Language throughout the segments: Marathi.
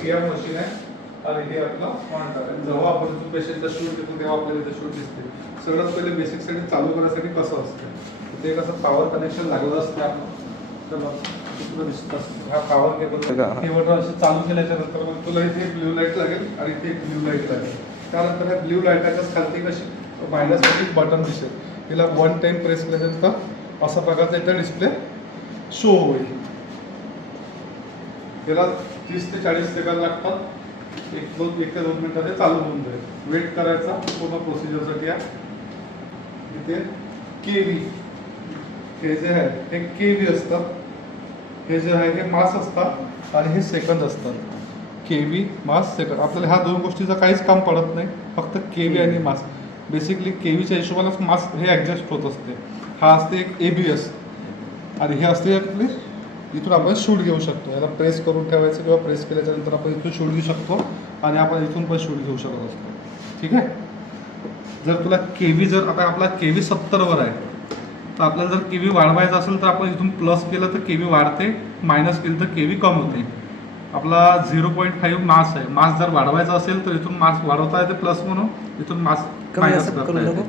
सीएम मशीन आहे आणि हे आपलं मॉनिटर आहे. जेव्हा आपण पेशंटचा शूट घेतो तेव्हा आपल्याला इथे शूट दिसते. सगळ्यात पहिले बेसिक सेटिंग चालू करण्यासाठी कसं असतं ते कसं पॉवर कनेक्शन लागलं असतं आपलं. तर दिसत असतं हा पॉवर केबल हे बटन असं चालू केल्याच्या नंतर मग तुला इथे ब्ल्यू लाईट लागेल आणि इथे ब्ल्यू लाईट लागेल. त्यानंतर ह्या ब्ल्यू लाईटाच्याच खालती कशी मायनससाठी बटन दिसेल. तिला 1 टाइम प्रेस केल्यानंतर असा प्रकारचा इथे डिस्प्ले शो होईल. त्याला 30 ते 40 सेकंद लागतात. 1 ते 2 मिनिटात चालू होऊन जाईल. वेट करायचा पूर्ण प्रोसिजरसाठी आहे. इथे केवी हे जे आहे हे केवी असतात, हे जे आहे हे मास असतात आणि हे सेकंद असतात. केवी मास सेकंद आपल्याला ह्या दोन गोष्टीचं काहीच काम पडत नाही, फक्त केवी आणि मास. बेसिकली केवीच्या हिशोबानेच मास हे ॲडजस्ट होत असते. हा असते एक ABS आणि हे असते आपली इथून आपण शूट घेऊ शकतो. याला प्रेस करून ठेवायचं किंवा प्रेस केल्याच्या नंतर आपण इथून शूट घेऊ शकतो आणि आपण इथून पण शूट घेऊ शकत असतो. ठीक आहे. जर तुला केवी जर आता आपला केवी 70 वर आहे तर आपल्याला जर केवी वाढवायचा असेल तर आपण इथून प्लस केलं तर केवी वाढते, मायनस केलं तर केवी कम होते. आपला 0.5 मास आहे. मास जर वाढवायचा असेल तर इथून मास वाढवता येते प्लस म्हणून, इथून मास मायनस करता येते,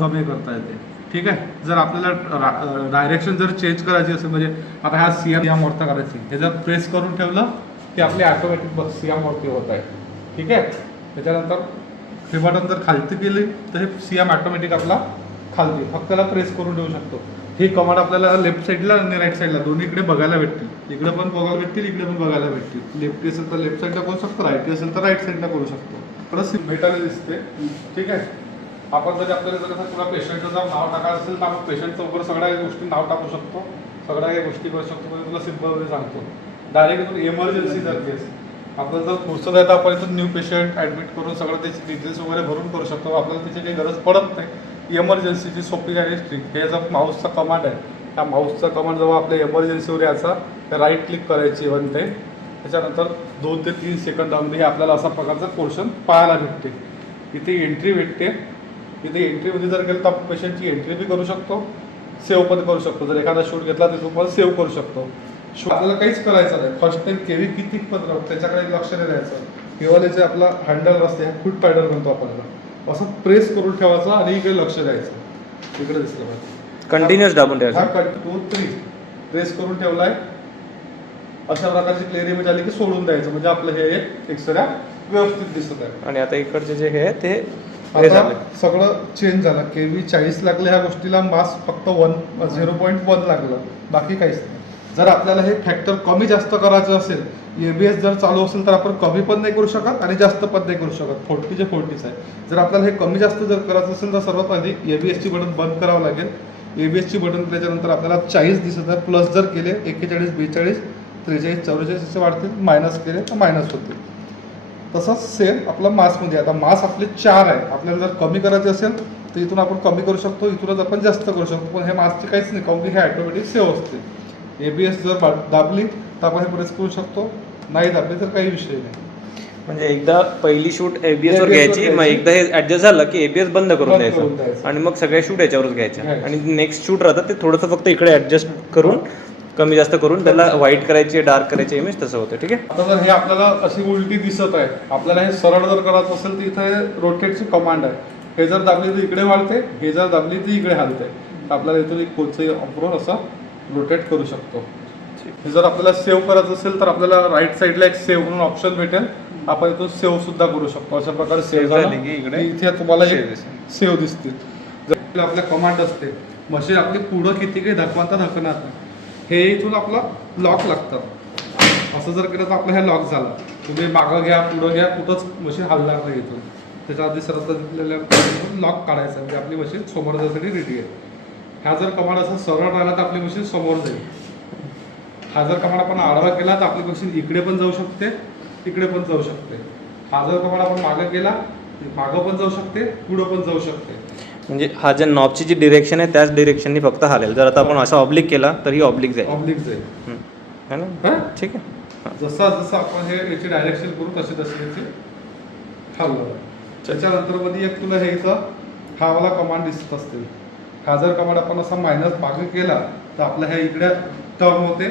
कमी करता येते. ठीक आहे. जर आपल्याला डायरेक्शन जर चेंज करायची असेल म्हणजे आता हा सीएम वरता करायची, हे जर प्रेस करून ठेवलं की आपली ऑटोमॅटिक बस सीएम वरती होत आहे. ठीक आहे. त्याच्यानंतर हे बटन जर खालती केली तर हे सीएम ऑटोमॅटिक आपला खालती, फक्त त्याला प्रेस करून ठेवू शकतो. ही कमांड आपल्याला लेफ्ट साईडला आणि राईट साईडला दोन्हीकडे बघायला भेटतील. इकडे पण बघायला भेटतील, इकडे पण बघायला भेटतील. लेफ्टी असेल तर लेफ्ट साईडला करू शकतो, राईटी असेल तर राईट साईडला करू शकतो. परत भेटायला दिसते. ठीक आहे. आपण जर आपल्याला जर कसं पुन्हा पेशंटचं जर नाव टाकायचं असेल तर आपण पेशंटचं वगैरे सगळ्या गोष्टी नाव टाकू शकतो, सगळ्या काही गोष्टी करू शकतो. म्हणजे तुला सिम्पल वे सांगतो. डायरेक्ट इथून इमर्जन्सी जर केस आपल्याला जर पुढचं आहे तर आपण इथून न्यू पेशंट ॲडमिट करून सगळं त्याची डिटेल्स वगैरे भरून करू शकतो. आपल्याला त्याची काही गरज पडत नाही. इमर्जन्सीची सोपी आणि स्ट्रिक हे जर माऊसचा कमांड आहे, त्या माऊसचा कमांड जेव्हा आपल्या इमर्जन्सीवर यायचा तर राईट क्लिक करायची बनते. त्याच्यानंतर 2 ते 3 सेकंदामध्ये आपल्याला असा प्रकारचं पोर्शन पाहायला भेटते. इथे एंट्री भेटते. इथे एंट्रीमध्ये जर गेलं तर आपण पेशंटची एंट्री बी करू शकतो, सेव्ह पण करू शकतो. जर एखादा शूट घेतला तर तुम्हाला सेव्ह करू शकतो. आपल्याला काहीच करायचं नाही. फर्स्ट टाइम केवी किती पत्र त्याच्याकडे लक्ष नाही द्यायचं. केवळ जे आपला हँडल असते फूट पॅडल म्हणतो आपण, असं प्रेस करून ठेवायचं आणि इकडे लक्ष द्यायचं. इकडे दिसलं पाहिजे कंटिन्युअस दाबून ठेवायचं. हा 2 3 प्रेस करून ठेवलाय. अशा प्रकारची क्लिअर इमेज आली की सोडून द्यायचं, म्हणजे आपलं हे एक एक्सरे व्यवस्थित दिसत आहे. आणि आता इकडचे जे हे ते आता सगळं चेंज झालं. केवी 40 लागले ह्या गोष्टीला, मास फक्त 0.1 लागलं, बाकी काहीच नाही. जर आपल्याला हे फॅक्टर कमी जास्त करायचं असेल, ABS जर चालू असेल तर आपण कमी पण नाही करू शकत आणि जास्त पण नाही करू शकत. 40 चे 40 आहे. जर आपल्याला हे कमी जास्त जर करायचं असेल तर सर्वात आधी ABS ची बटन बंद करावं लागेल. ABS ची बटन केल्याच्यानंतर आपल्याला 40 दिसत आहे. प्लस जर केले 41, 42, 43, 44 असे वाढतील, मायनस केले तर मायनस होतील. तसंच सेम आपला मासमध्ये. आता मास आपले 4 आहे. आपल्याला जर कमी करायचे असेल तर इथून आपण कमी करू शकतो, इथूनच आपण जास्त करू शकतो. पण हे मासचे काहीच नाही, कारण की हे ऑटोमॅटिक सेव्ह असते. ABS जर दाबली तर आपण हे प्रेस करू शकतो, नाही दाबली तर काही विषय नाही. म्हणजे एकदा पहिली शूट ABS वर घ्यायची, मग एकदा हे ऍडजस्ट झालं की ABS बंद करून द्यायचं आणि मग सगळ्या शूट याच्यावरच घ्यायच्या. आणि नेक्स्ट शूट राहतं ते थोडंसं फक्त इकडे ऍडजस्ट करून कमी जास्त करून त्याला व्हाईट करायची, डार्क करायची इमेज, तसं होतं. ठीक आहे. आता जर हे आपल्याला अशी उलटी दिसत आहे, आपल्याला हे सरळ जर करायचं असेल तर इथे रोटेटची कमांड आहे. हे जर दाबली तर इकडे वाढते, हे जर दाबली तर इकडे हलते. आपल्याला इथून एक कोणचंही वापरून असं रोटेट करू शकतो. हे जर आपल्याला सेव्ह करायचं असेल तर आपल्याला राईट साईडला एक सेव्ह म्हणून ऑप्शन भेटेल, आपण इथून सेव्ह सुद्धा करू शकतो. अशा प्रकारे सेव्ह झाली की इथे तुम्हाला सेव्ह दिसतील. जर आपल्या कमांड असते, मशीन आपली पुढं किती काही धकवता धकणार नाही. हे इथून आपला लॉक लागतं. असं जर केलं तर आपलं हे लॉक झालं. तुम्ही मागं घ्या, पुढं घ्या, कुठंच मशीन हलणार नाही इथून. त्याच्या आधी सरळ लॉक काढायचं, म्हणजे आपली मशीन समोर जाण्यासाठी रेडी आहे. हा जर कमांड असं सरळ राहिला तर आपली मशीन समोर जाईल. हा जर कमांड आपण आडवा केला तर आपली मशीन इकडे पण जाऊ शकते, इकडे पण जाऊ शकते. हा जर कमांड आपण मागं केला मागं पण जाऊ शकते, पुढं पण जाऊ शकते. म्हणजे हा ज्या नॉबची जी डिरेक्शन आहे त्याच डिरेक्शननी फक्त हालेल. जर आता आपण असा ऑब्लिक केला तर ही ऑब्लिक जाईल. ऑब्लिक जाईल, है ना. ठीक आहे. जसं आपण हे याची डायरेक्शन करू तशी याची हलवलं. त्याच्यानंतर मध्ये एक तुला हे इथं हा वाला कमांड दिसत असतील. हा जर कमांड आपण असा मायनस मागे केला तर आपलं हे इकडे टर्न होते,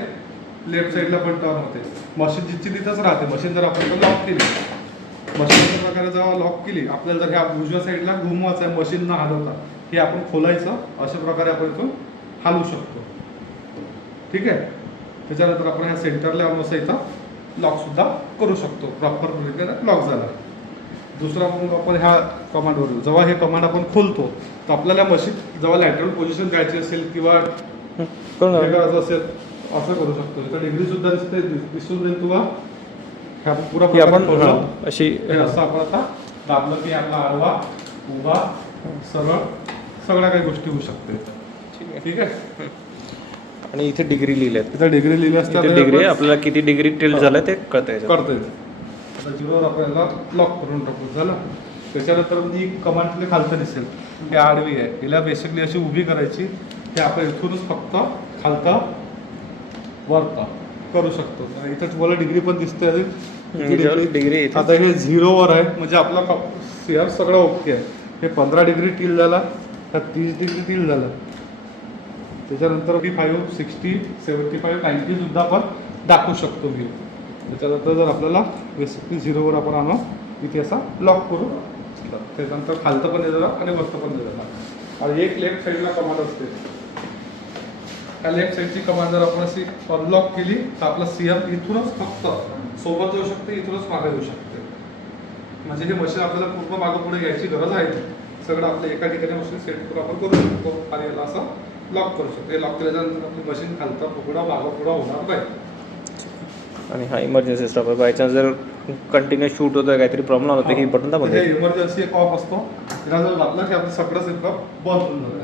लेफ्ट साईडला पण टर्न होते. मशीन जिथची तिथंच राहते. मशीन जर आपण लॉक केली, मशीनच्या प्रकारे जेव्हा लॉक केली, आपल्याला जर ह्या उजव्या साईडला घुमवायचं आहे मशीन न हलवता, हे आपण खोलायचं. अशा प्रकारे आपण इथून हलवू शकतो. ठीक आहे. त्याच्यानंतर आपण ह्या सेंटरला आणून इथं लॉकसुद्धा करू शकतो. प्रॉपर लॉक झाला. दुसरा मग आपण ह्या कमांडवर जेव्हा हे कमांड आपण खोलतो तर आपल्याला मशीन जेव्हा लॅटरल पोझिशन द्यायची असेल किंवा हे करायचं असेल असं करू शकतो. इथं डिग्री सुद्धा दिसून जाईल तुला. ह्या पुरा आपण अशी हे असं आपण आता दाबलं की आपला आडवा, उभा, सरळ सगळ्या काही गोष्टी होऊ शकते. ठीक आहे. आणि इथे डिग्री लिहिल्या आहेत. इथं डिग्री लिहिली असतात. डिग्री आपल्याला किती डिग्री टिल्ट झालं ते कळतंय. आता झिरोवर आपल्याला लॉक करून टाकू. झालं. त्याच्यानंतर ही कमांड तुला खालतं दिसेल. ही आडवी आहे. हिला बेसिकली अशी उभी करायची. हे आपण इथूनच फक्त खालतं वरता करू शकतो. इथं तुम्हाला डिग्री पण दिसते. डिग्री आता हे झिरोवर आहे म्हणजे आपला सीआर सगळं ओके आहे. हे 15 डिग्री टील झाला, हा 30 डिग्री टील झाला. त्याच्यानंतर 45, 60, 75, 90 सुद्धा आपण दाखवू शकतो व्ह्यू. त्याच्यानंतर जर आपल्याला बेसिकली झिरोवर आपण आणू इथे असा लॉक करू. त्याच्यानंतर खालतं पण येणार आणि वरतं पण येणार. आणि एक लेफ्ट साईडला कमांड असते. त्या लेफ्ट साईडची कमांड जर आपण अशी अनलॉक केली तर आपला सीआर इथूनच फक्त सोबत येऊ शकते, इथूनच मागे येऊ शकते. म्हणजे हे मशीन आपल्याला पूर्ण मागं पुढे घ्यायची गरज आहे. सगळं आपलं एका ठिकाणी मशीन सेट करून आपण करू शकतो आणि याला असं लॉक करू शकतो. हे लॉक केल्यानंतर आपली मशीन खालता पुढं मागं पुढं होणार नाही. आणि हा इमर्जन्सी स्टॉप आहे. बाय चान्स जर कंटिन्यू शूट होतं काहीतरी प्रॉब्लेम होतं की बटन दाबून हे इमर्जन्सी एक ऑफ असतो. त्याला जर दाबला की आपलं सगळं सेटअप बंद होऊन जातं.